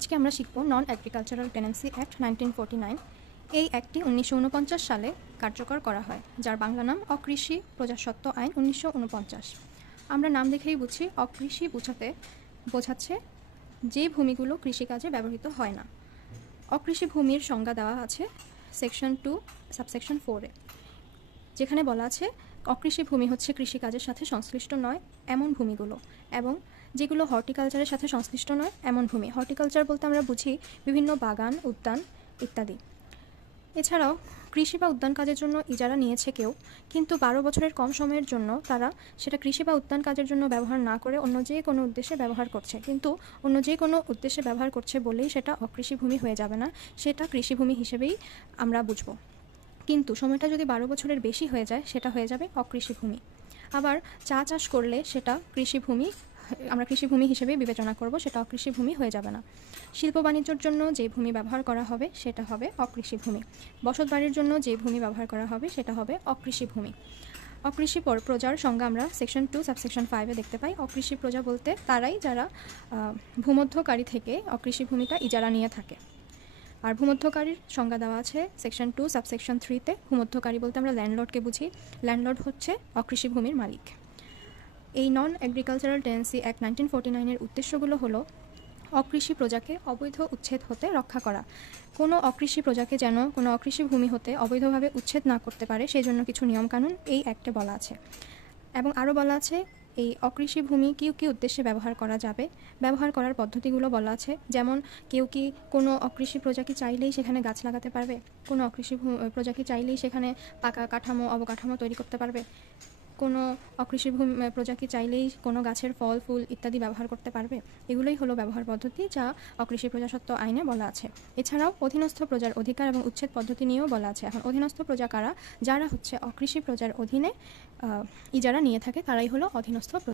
আজকে আমরা শিখব নন এগ্রিকালচারাল টেনেন্সি অ্যাক্ট 1949। এই অ্যাক্টটি 1949 সালে কার্যকর করা হয়, যার বাংলা নাম অকৃষি প্রজাস্বত্ব আইন 1949। আমরা নাম দেখেই বুঝি অকৃষি বোঝাচ্ছে যে ভূমিগুলো কৃষিকাজে ব্যবহৃত হয় না। অকৃষি ভূমির সংজ্ঞা দেওয়া আছে সেকশন 2 সাবসেকশন 4-এ, যেখানে বলা আছে অকৃষি ভূমি হচ্ছে কৃষিকাজের সাথে সংশ্লিষ্ট নয় এমন ভূমিগুলো, এবং যেগুলো হর্টিকালচারের সাথে সংশ্লিষ্ট নয় এমন ভূমি। হর্টিকালচার বলতে আমরা বুঝি বিভিন্ন বাগান, উদ্যান ইত্যাদি। এছাড়াও কৃষি বা উদ্যান কাজের জন্য ইজারা নিয়েছে কেউ, কিন্তু 12 বছরের কম সময়ের জন্য তারা সেটা কৃষি বা উদ্যান কাজের জন্য ব্যবহার না করে অন্য যে কোনো উদ্দেশ্যে ব্যবহার করছে, কিন্তু অন্য যে কোনো উদ্দেশ্যে ব্যবহার করছে বলেই সেটা অকৃষি ভূমি হয়ে যাবে না, সেটা কৃষিভূমি হিসেবেই আমরা বুঝব। কিন্তু সময়টা যদি 12 বছরের বেশি হয়ে যায় সেটা হয়ে যাবে অকৃষি ভূমি। আবার চা চাষ করলে সেটা আমরা কৃষিভূমি হিসেবে বিবেচনা করব, সেটা অকৃষি ভূমি হয়ে যাবে না। শিল্প বাণিজ্যের জন্য যে ভূমি ব্যবহার করা হবে সেটা হবে অকৃষি ভূমি। বসত বাড়ির জন্য যে ভূমি ব্যবহার করা হবে সেটা হবে অকৃষি ভূমি। অকৃষি প্রজার সংজ্ঞা আমরা সেকশন 2 সাবসেকশন 5-এ দেখতে পাই। অকৃষি প্রজা বলতে তারাই যারা ভূমধ্যকারী থেকে অকৃষি ভূমিটা ইজারা নিয়ে থাকে। আর ভূমধ্যকারীর সংজ্ঞা দেওয়া আছে সেকশন 2 সাবসেকশন 3-তে। ভূমধ্যকারী বলতে আমরা ল্যান্ডলর্ডকে বুঝি। ল্যান্ডলর্ড হচ্ছে অকৃষি ভূমির মালিক। এই নন এগ্রিকালচারাল টেনেন্সি অ্যাক্ট 1949-এর উদ্দেশ্যগুলো হলো অকৃষি প্রজাকে অবৈধ উচ্ছেদ হতে রক্ষা করা। কোনো অকৃষি প্রজাকে যেন কোনো অকৃষি ভূমি হতে অবৈধভাবে উচ্ছেদ না করতে পারে সেই জন্য কিছু নিয়মকানুন এই অ্যাক্টে বলা আছে। এবং আরও বলা আছে এই অকৃষি ভূমি কী উদ্দেশ্যে ব্যবহার করা যাবে, ব্যবহার করার পদ্ধতিগুলো বলা আছে। যেমন কোনো অকৃষি প্রজা কি চাইলেই সেখানে গাছ লাগাতে পারবে, কোনো অকৃষি প্রজা কি চাইলেই সেখানে পাকা অবকাঠামো তৈরি করতে পারবে, কোনো অকৃষি প্রজা কি চাইলেই কোনো গাছের ফল ফুল ইত্যাদি ব্যবহার করতে পারবে। এগুলোই হলো ব্যবহার পদ্ধতি যা অকৃষি প্রজাস্বত্ব আইনে বলা আছে। এছাড়াও অধীনস্থ প্রজার অধিকার এবং উচ্ছেদ পদ্ধতি নিয়েও বলা আছে। এখন অধীনস্থ প্রজা কারা? যারা হচ্ছে অকৃষি প্রজার অধীনে ইজারা নিয়ে থাকে তারাই হলো অধীনস্থ প্রজা।